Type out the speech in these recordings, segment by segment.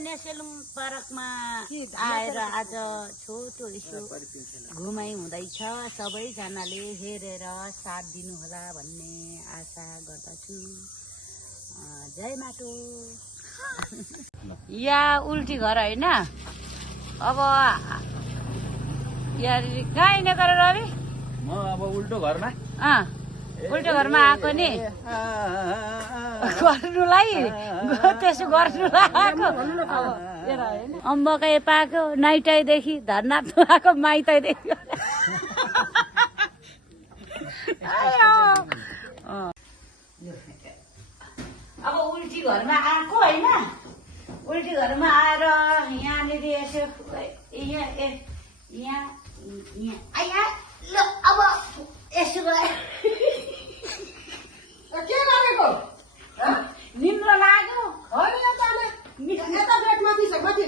नेसेलुङ पार्कमा आएर आज छोटो यसो घुमाइ हुँदैछ। सबैजनाले हेरेर साथ दिनुहोला भन्ने आशा गर्दछु। जय माटो। या उल्टी घर होइन। अब यार कहाँ हिँडेको र रवि? म अब उल्टो घरमा उल्टो घरमा आएको नि गर्नुलाई त्यसो गर्नुलाई आएको। अम्बकै पाएको नाइटैदेखि धर्नाथ आएको माइतैदेखि। अब उल्टी घरमा आएको होइन। उल्टी घरमा आएर यहाँनिर यसो यहाँ ल अब यसो के गरेको निम्रो लाग्यो होइन यता ब्रेक माथि छ माथि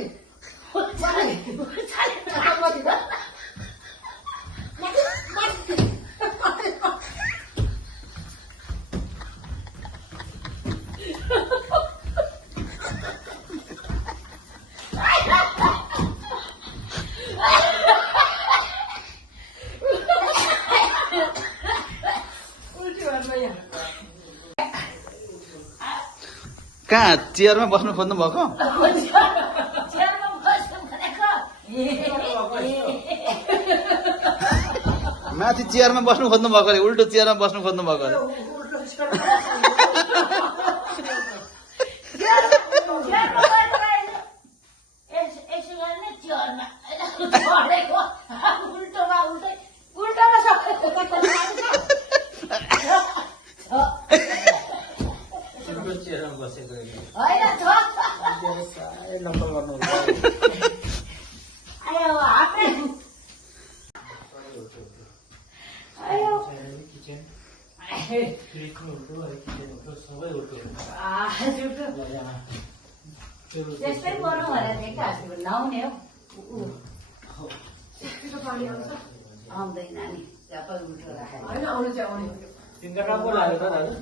कहाँ चेयरमा बस्नु खोज्नु भएको? माथि चेयरमा बस्नु खोज्नु भएको अरे, उल्टो चेयरमा बस्नु खोज्नु भएको अरे। त्यस्तै गर्नु भनेर नआउने हो आउँदैन नि होइन आउनु चाहिँ आउने तिनवटा राम्रो लाग्यो त दाजु।